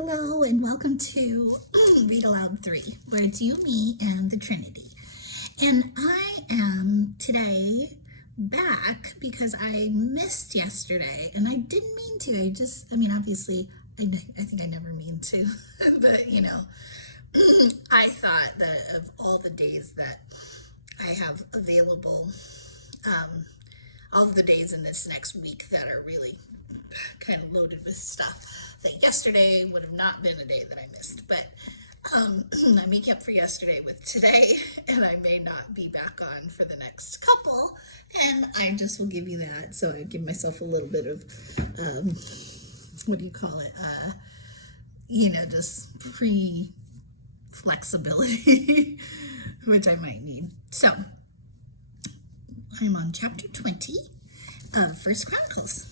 Hello and welcome to Read Aloud 3, where it's you, me, and the Trinity. And I am today back because I missed yesterday, and I didn't mean to. Obviously, I think I never mean to, but I thought that of all the days that I have available, all of the days in this next week that are really kind of loaded with stuff, that yesterday would have not been a day that I missed, but I make up for yesterday with today, and I may not be back on for the next couple, and I just will give you that, so I give myself a little bit of, just pre-flexibility, which I might need. So, I'm on chapter 20 of First Chronicles.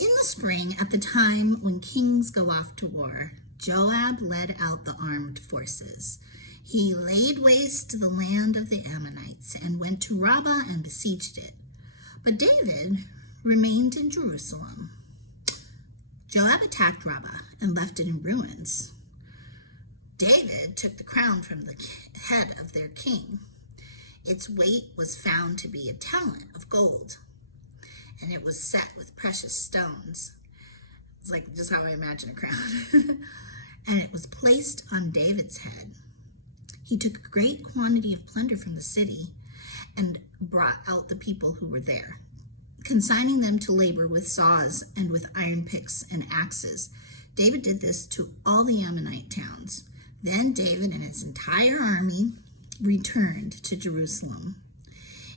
In the spring, at the time when kings go off to war, Joab led out the armed forces. He laid waste the land of the Ammonites and went to Rabbah and besieged it. But David remained in Jerusalem. Joab attacked Rabbah and left it in ruins. David took the crown from the head of their king. Its weight was found to be a talent of gold, and it was set with precious stones. It's like just how I imagine a crown. And it was placed on David's head. He took a great quantity of plunder from the city and brought out the people who were there, consigning them to labor with saws and with iron picks and axes. David did this to all the Ammonite towns. Then David and his entire army returned to Jerusalem.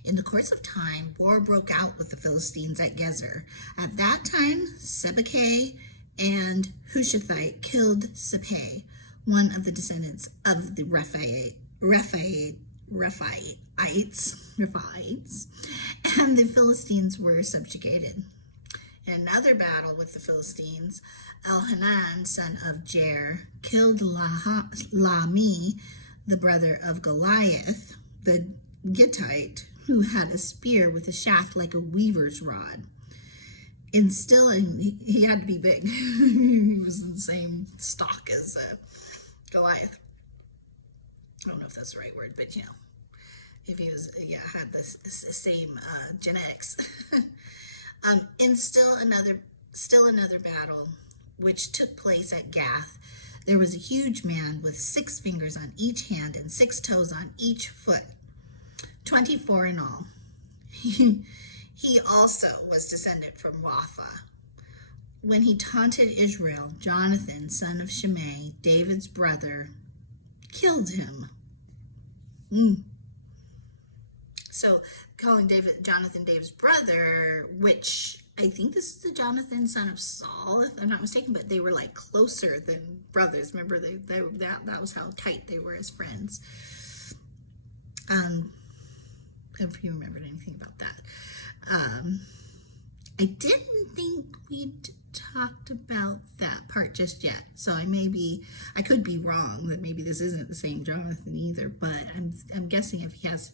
In the course of time, war broke out with the Philistines at Gezer. At that time, Sibbecai and Hushathite killed Sippei, one of the descendants of the Rephaites, and the Philistines were subjugated. In another battle with the Philistines, Elhanan, son of Jair, killed Lahmi, the brother of Goliath, the Gittite, who had a spear with a shaft like a weaver's rod. And he had to be big. He was in the same stock as Goliath. I don't know if that's the right word, but if he was, had the same genetics. And still another battle, which took place at Gath. There was a huge man with 6 fingers on each hand and 6 toes on each foot, 24 in all. He also was descendant from Rapha. When he taunted Israel, Jonathan, son of Shimei, David's brother, killed him. So calling Jonathan David's brother, which I think this is the Jonathan, son of Saul, if I'm not mistaken, but they were like closer than brothers. Remember, that was how tight they were as friends. If you remembered anything about that. I didn't think we'd talked about that part just yet, so I could be wrong, that maybe this isn't the same Jonathan either, but I'm guessing if he's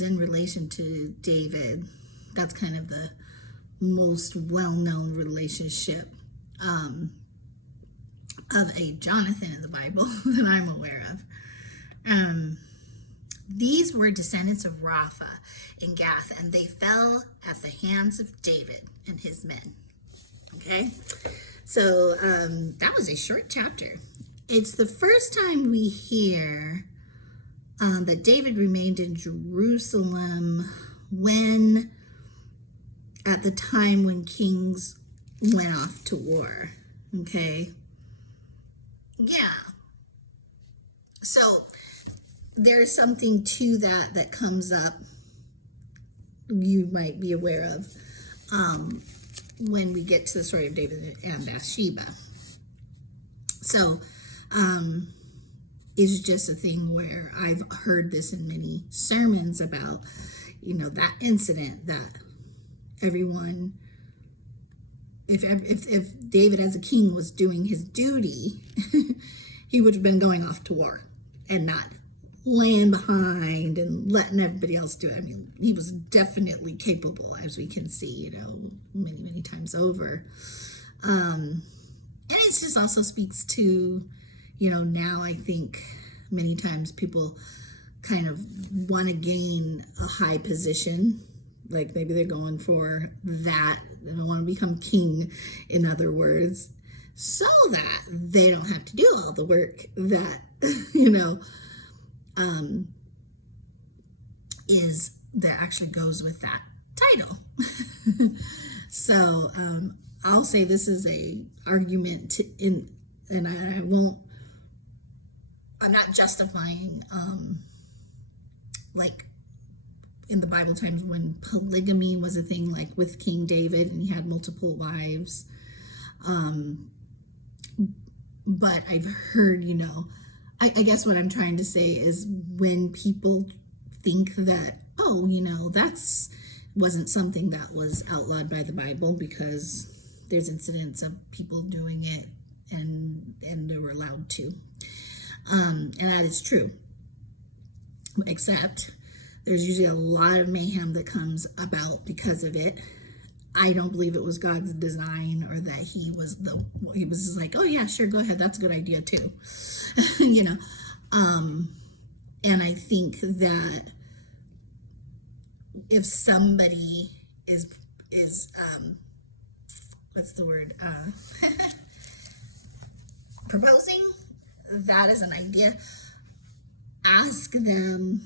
in relation to David, that's kind of the most well-known relationship of a Jonathan in the Bible that I'm aware of. These were descendants of Rapha in Gath, and they fell at the hands of David and his men. Okay, so that was a short chapter. It's the first time we hear that David remained in Jerusalem at the time when kings went off to war. Okay, yeah. So there's something to that comes up, you might be aware of, when we get to the story of David and Bathsheba. So it's just a thing where I've heard this in many sermons about, that incident, that everyone, if David as a king was doing his duty, he would have been going off to war and not laying behind and letting everybody else do it. He was definitely capable, as we can see, many times over. it just also speaks to, now I think many times people kind of want to gain a high position. Like maybe they're going for that. They don't want to become king, in other words, so that they don't have to do all the work that, that actually goes with that title. So I'll say this is a argument I'm not justifying like in the Bible times when polygamy was a thing, like with King David, and he had multiple wives. But I've heard, I guess what I'm trying to say is when people think that, that's wasn't something that was outlawed by the Bible, because there's incidents of people doing it and they were allowed to. And that is true. Except there's usually a lot of mayhem that comes about because of it. I don't believe it was God's design, or that he was just like, oh yeah, sure, go ahead, that's a good idea too. And I think that if somebody is what's the word, proposing that as an idea, ask them,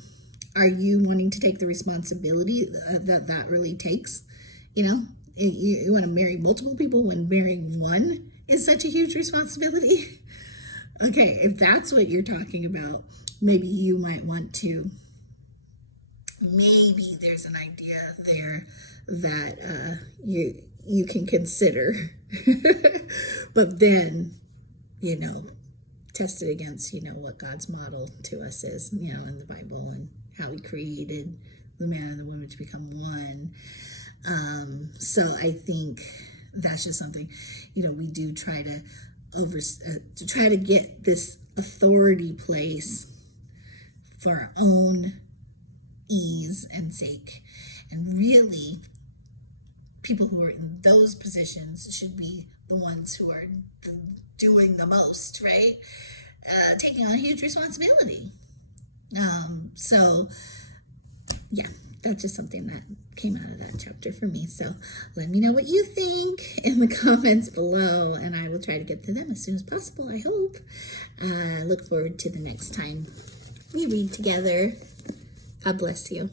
are you wanting to take the responsibility that really takes? You want to marry multiple people when marrying one is such a huge responsibility? Okay, if that's what you're talking about, maybe you might want to, maybe there's an idea there that you can consider. But then, test it against, what God's model to us is, in the Bible, and how he created the man and the woman to become one. So I think that's just something, we do try to try to get this authority place for our own ease and sake. And really, people who are in those positions should be the ones who are doing the most, right? Taking on a huge responsibility. So, yeah, that's just something that came out of that chapter for me. So let me know what you think in the comments below, and I will try to get to them as soon as possible, I hope. Look forward to the next time we read together. God bless you.